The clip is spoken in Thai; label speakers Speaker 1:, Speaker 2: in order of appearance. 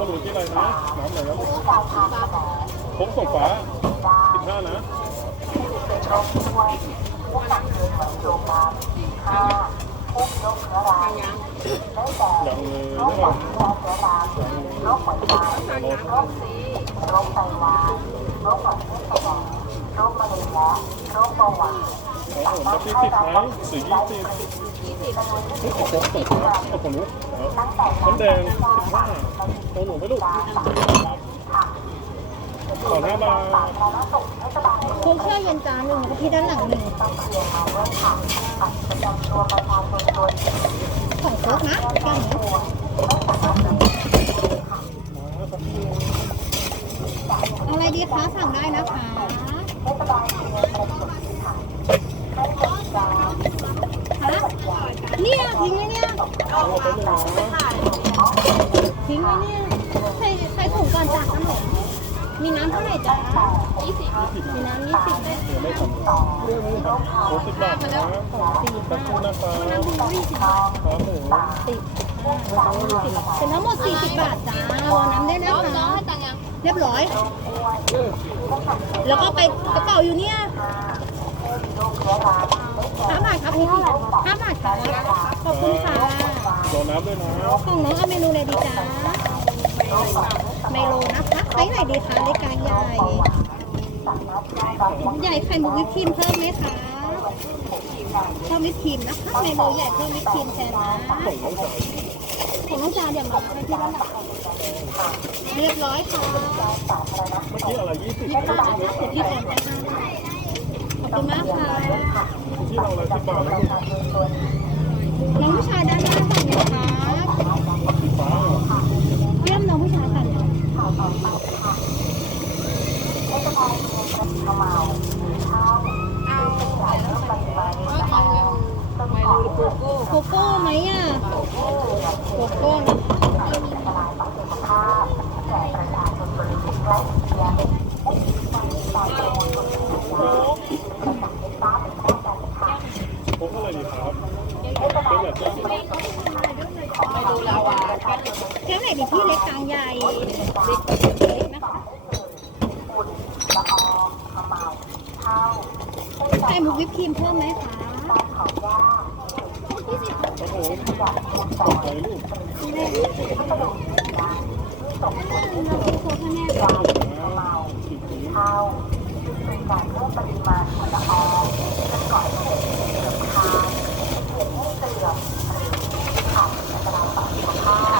Speaker 1: ขนมที่อะไรนะน้ำอะไรนะพกส่งฟ้าสิบห้านะยังเลยนะครับยังเลยรอโอ้ โหนับยี่สิบไหมสี่ยี่สิบนี่ของผมส่งฟ้าเอาของหนูน้ำแดงสิบห้าของหนูไม่ลูกขอห้าบาท
Speaker 2: โค้กแช่เย็นจานหนึ่งที่ด้านหลังหนึ่งของโค้กนะแก้วนี้อะไรดีคะสั่งได้นะคะ เนี่ยทิ้งไว้เนี่ย
Speaker 1: เอาไปหนึ่งนะ
Speaker 2: ทิ้งไว้เนี่ยใส่ใส่ถุงก่อนจ้ะขนมมีน้ำเท่าไหร่จ๊ะยี่สิบมีน้ำยี่สิบได้
Speaker 1: เดี๋ยวไม่ทำโอ้สิบบาทนะ
Speaker 2: สี่
Speaker 1: สักครู่นะครับ
Speaker 2: น้ำมียี่สิบบาท
Speaker 1: ครับผม
Speaker 2: สิบเป็นทั้งหมดสี่สิบบาทจ้ารอน้ำได้นะคะเรียบร้อย แล้วก็ไปกระเป๋าอยู่เนี่ยห้าบาทครับพี่ห้าบาทค่ะขอบคุณค่ะ
Speaker 1: รอน้ำด้วยนะ
Speaker 2: ของน้องเอาเมนูอะไรดีจ๊ะไมโลนะคะไซส์ไหนดีคะเล็กกลางใหญ่ ใหญ่ไข่มุกวิปครีมเพิ่มไหมคะเพิ่มวิปครีมนะคะไมโลใหญ่เพิ่มวิปครีมแทนนะ
Speaker 1: ส่งน้องสาว
Speaker 2: ของน้องจาเดี๋ยวมาให้ที่ด้านหลังก่อน เรียบร้อยค่ะ
Speaker 1: เมื่อกี้อะไรยี่สิบ
Speaker 2: ยี่สิบบาทนะเดี๋ยวพี่แถมไปให้ขอบคุณมากค่ะ
Speaker 1: ที่เราอะไรสิบบาทแล้วลูก
Speaker 2: น้องผู้ชายด้านหน้าสั่งยังคะ
Speaker 1: สีฟ้า
Speaker 2: เยี่ยมน้องผู้ชายสั่งยังโกโก้ไหมอะโกโก้นะ
Speaker 1: ผมอะไรดีครับเป็นแบบนี้
Speaker 2: แค่ไหนดีพี่เล็กกลางใหญ่เล็กนะคะไข่มุกวิปครีมเพิ่มไหมคะ
Speaker 1: ครับผมส่งไปลูก
Speaker 2: แม่เราซื้อโค้กให้แม่ก่อน
Speaker 1: นะสิบนี้
Speaker 2: ไค่ะ